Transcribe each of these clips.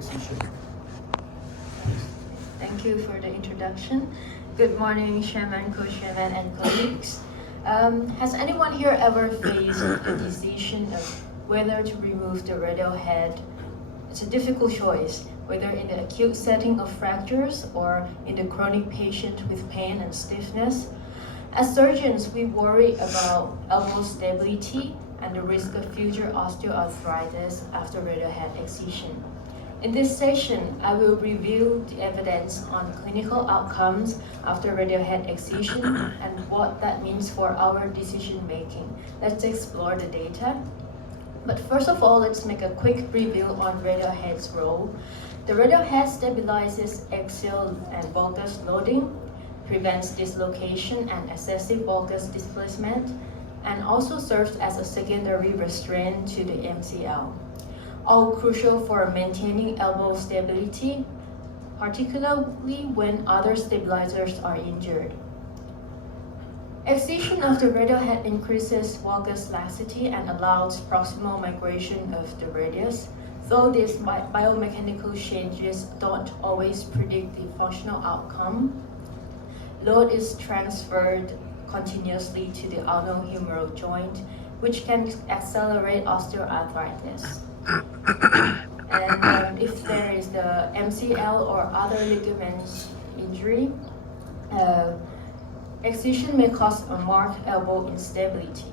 excision. Thank you for the introduction. Good morning, Chairman, Co-Chairman, and colleagues. Has anyone here ever faced a decision of whether to remove the radial head? It's a difficult choice, whether in the acute setting of fractures or in the chronic patient with pain and stiffness. As surgeons, we worry about elbow stability and the risk of future osteoarthritis after radial head excision. In this session, I will review the evidence on clinical outcomes after radial head excision and what that means for our decision making. Let's explore the data. But first of all, let's make a quick review on radial head's role. The radial head stabilizes axial and valgus loading, prevents dislocation and excessive valgus displacement, and also serves as a secondary restraint to the MCL. All crucial for maintaining elbow stability, particularly when other stabilizers are injured. Excision of the radial head increases valgus laxity and allows proximal migration of the radius, though these biomechanical changes don't always predict the functional outcome. Load is transferred continuously to the ulnar humeral joint, which can accelerate osteoarthritis. And if there is the MCL or other ligaments injury, excision may cause a marked elbow instability.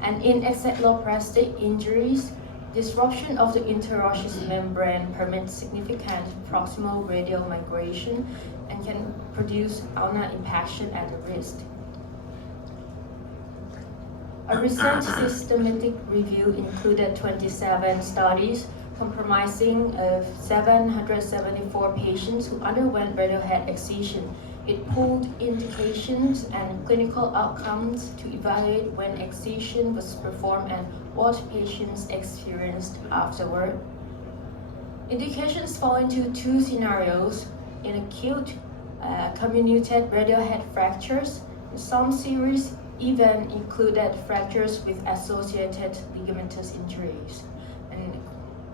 And in exceloplastic injuries, disruption of the interosseous membrane permits significant proximal radial migration and can produce ulnar impaction at the wrist. A recent systematic review included 27 studies comprising of 774 patients who underwent radial head excision. It pooled indications and clinical outcomes to evaluate when excision was performed and what patients experienced afterward. Indications fall into two scenarios: in acute comminuted radial head fractures. Some series even included fractures with associated ligamentous injuries. And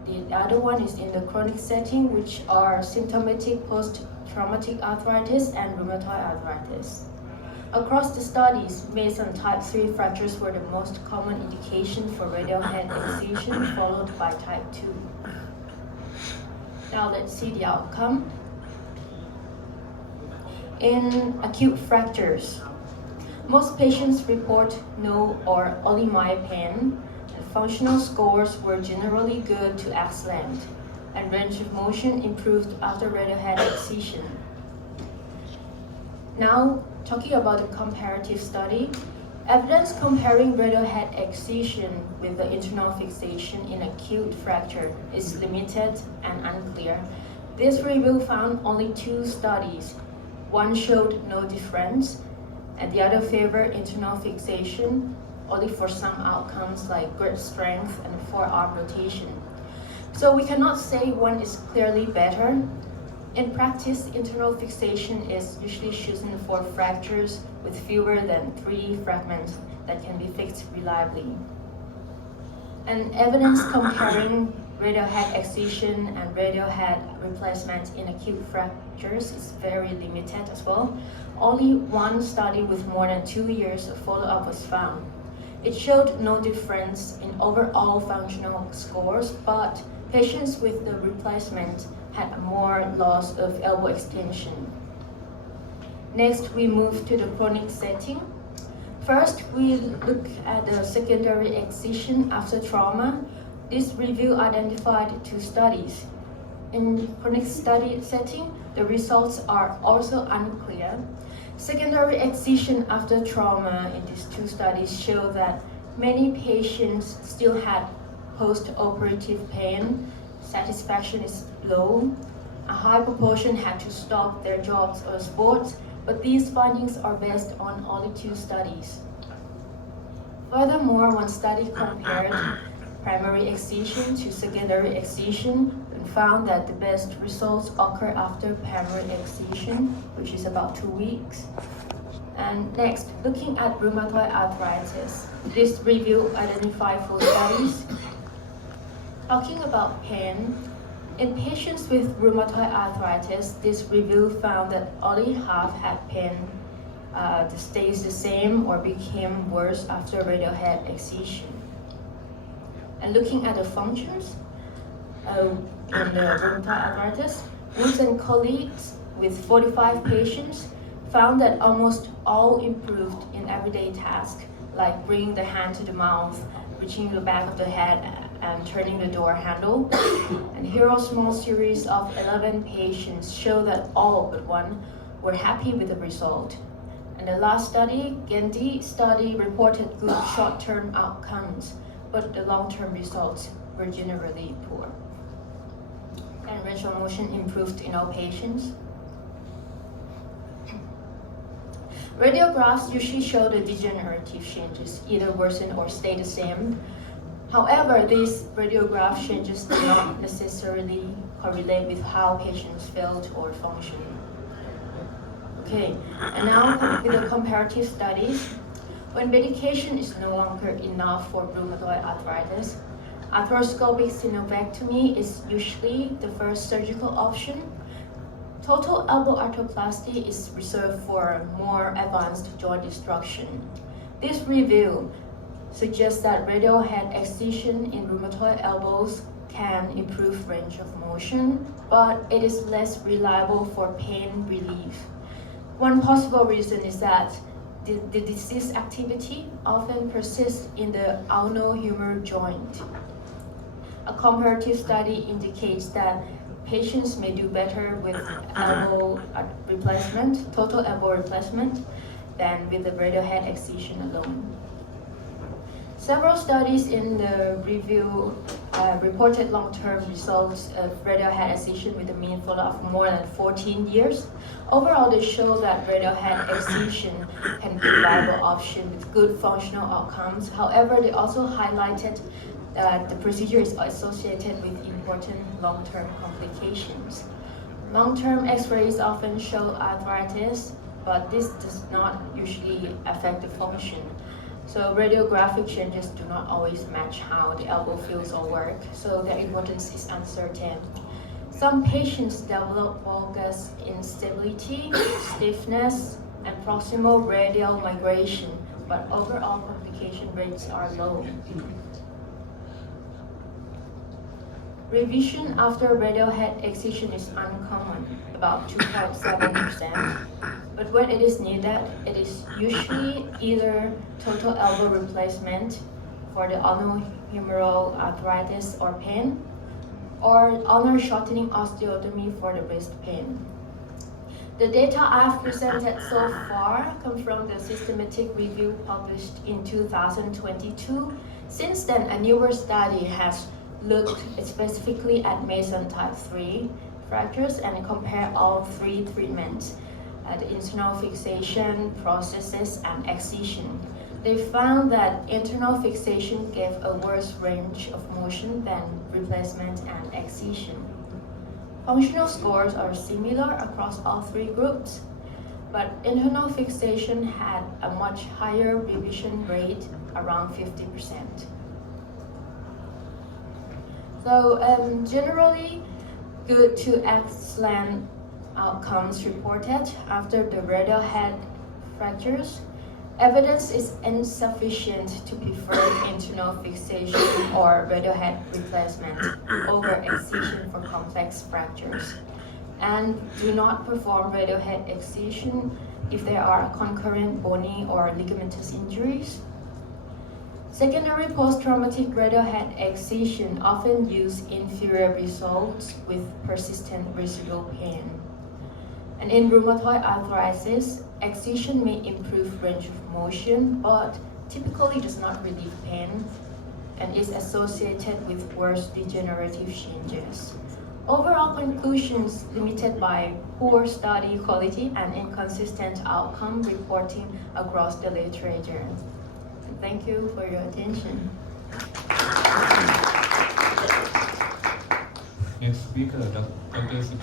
the other one is in the chronic setting, which are symptomatic post-traumatic arthritis and rheumatoid arthritis. Across the studies, Mason type 3 fractures were the most common indication for radial head excision, followed by type 2. Now let's see the outcome. In acute fractures, most patients report no or only mild pain, and functional scores were generally good to excellent, and range of motion improved after radial head excision. Now, talking about a comparative study, evidence comparing radial head excision with the internal fixation in acute fracture is limited and unclear. This review found only 2 studies. One showed no difference, and the other favored internal fixation only for some outcomes like grip strength and forearm rotation. So we cannot say one is clearly better. In practice, internal fixation is usually chosen for fractures with fewer than 3 fragments that can be fixed reliably. And evidence comparing radial head excision and radial head replacement in acute fractures is very limited as well. Only one study with more than 2 years of follow-up was found. It showed no difference in overall functional scores, but patients with the replacement had more loss of elbow extension. Next, we move to the chronic setting. First, we look at the secondary excision after trauma. This review identified 2 studies. In chronic study setting, the results are also unclear. Secondary excision after trauma in these 2 studies show that many patients still had post-operative pain. Satisfaction is low. A high proportion had to stop their jobs or sports, but these findings are based on only 2 studies. Furthermore, one study compared primary excision to secondary excision and found that the best results occur after primary excision, which is about 2 weeks. And next, looking at rheumatoid arthritis, this review identified 4 studies. Talking about pain, In patients with rheumatoid arthritis, this review found that only half had pain that stays the same or became worse after radial head excision. And looking at the functions in the rheumatoid arthritis, Woods and colleagues with 45 patients found that almost all improved in everyday tasks like bringing the hand to the mouth, reaching the back of the head, and turning the door handle. And here a small series of 11 patients show that all but one were happy with the result. And the last study, Gandhi study, reported good short-term outcomes, but the long-term results were generally poor. And range of motion improved in all patients. Radiographs usually show the degenerative changes, either worsen or stay the same. However, these radiograph changes do not necessarily correlate with how patients felt or function. Okay, and now with the comparative studies. When medication is no longer enough for rheumatoid arthritis, arthroscopic synovectomy is usually the first surgical option. Total elbow arthroplasty is reserved for more advanced joint destruction. This review suggests that radial head excision in rheumatoid elbows can improve range of motion, but it is less reliable for pain relief. One possible reason is that the disease activity often persists in the ulnohumeral joint. A comparative study indicates that patients may do better with elbow replacement, total elbow replacement, than with the radial head excision alone. Several studies in the review reported long-term results of radial head excision with a mean follow-up of more than 14 years. Overall, they show that radial head excision can be a viable option with good functional outcomes. However, they also highlighted that the procedure is associated with important long-term complications. Long-term x-rays often show arthritis, but this does not usually affect the function. So radiographic changes do not always match how the elbow feels or work, so their importance is uncertain. Some patients develop valgus instability, stiffness, and proximal radial migration, but overall complication rates are low. Revision after radial head excision is uncommon, about 2.7%, but when it is needed, it is usually either total elbow replacement for the ulnohumeral arthritis or pain, or ulnar shortening osteotomy for the wrist pain. The data I've presented so far come from the systematic review published in 2022. Since then, a newer study has looked specifically at Mason type 3 fractures and compared all three treatments, the internal fixation, prosthesis, and excision. They found that internal fixation gave a worse range of motion than replacement and excision. Functional scores are similar across all three groups, but internal fixation had a much higher revision rate, around 50%. So generally, good to excellent outcomes reported after the radial head fractures. Evidence is insufficient to prefer internal fixation or radial head replacement over excision for complex fractures. And do not perform radial head excision if there are concurrent bony or ligamentous injuries. Secondary post-traumatic radial head excision often use inferior results with persistent residual pain. And in rheumatoid arthritis, excision may improve range of motion, but typically does not relieve pain and is associated with worse degenerative changes. Overall conclusions limited by poor study quality and inconsistent outcome reporting across the literature. Thank you for your attention. Next speaker, Dr.